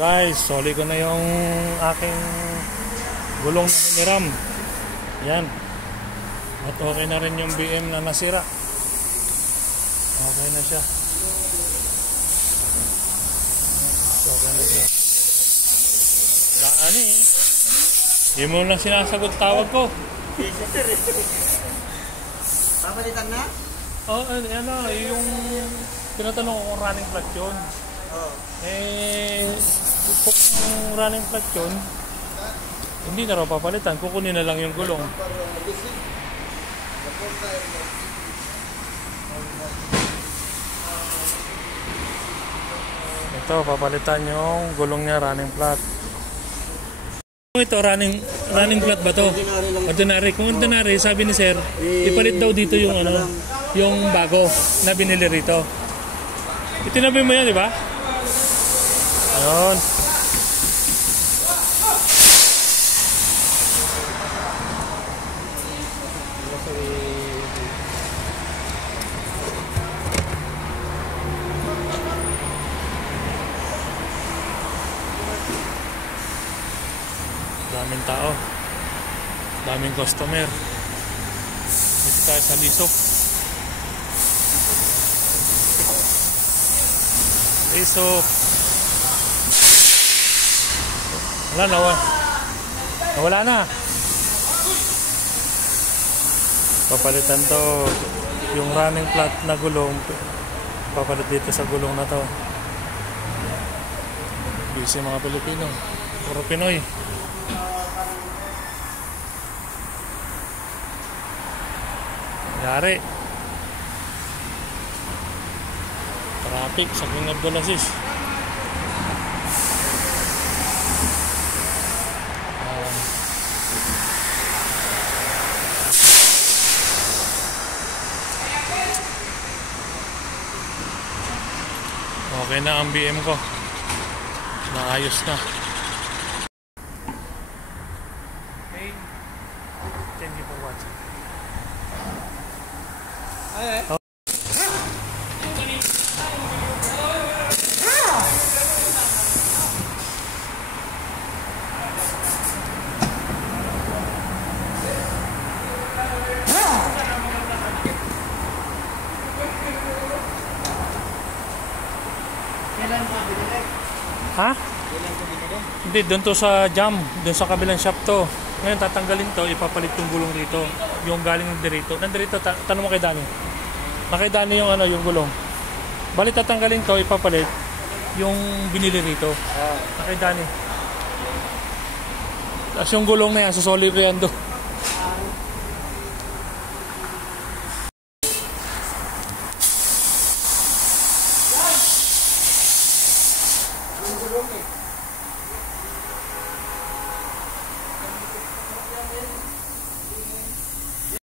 Guys, soli ko na yung aking gulong na hiniram. Yan. At okay na rin yung BM na nasira. Okay na siya. Okay na siya. Gaani eh. Hindi mo na sinasagot tawag ko. Papalitan na? Oo, ano, yung tinatanong ko kung running flat yun. Kung running flat yun, hindi na raw papalitan. Kukunin na lang yung gulong. Ito, papalitan yung gulong niya running flat. Ito, running flat ba to? Ordinary. Kung ordinary, sabi ni sir, ipalit daw dito yung ano, yung bago na binili rito. Itinabi mo yan, di ba? Ayun. Daming tao, daming customer. Dito tayo sa Lisok. Wala na. Papalitan to yung running flat na gulong. Papalit dito sa gulong na to. Busy mga Pilipino, puro Pinoy. Yari. Traffic sa King Abdulaziz. Okay na ang BM ko. Naayos na. Okay. Thank you for watching. Ha? Hindi, doon to sa jam, doon sa kabilang shop to. Ngayon tatanggalin to, ipapalit yung gulong rito, yung galing nandito. Nandito, tanong mo kay Dani. Kay Dani yung ano, yung gulong. Bali tatanggalin to, ipapalit yung binili rito. Kay Dani. Tapos yung gulong na yan, susoli ko yan doon.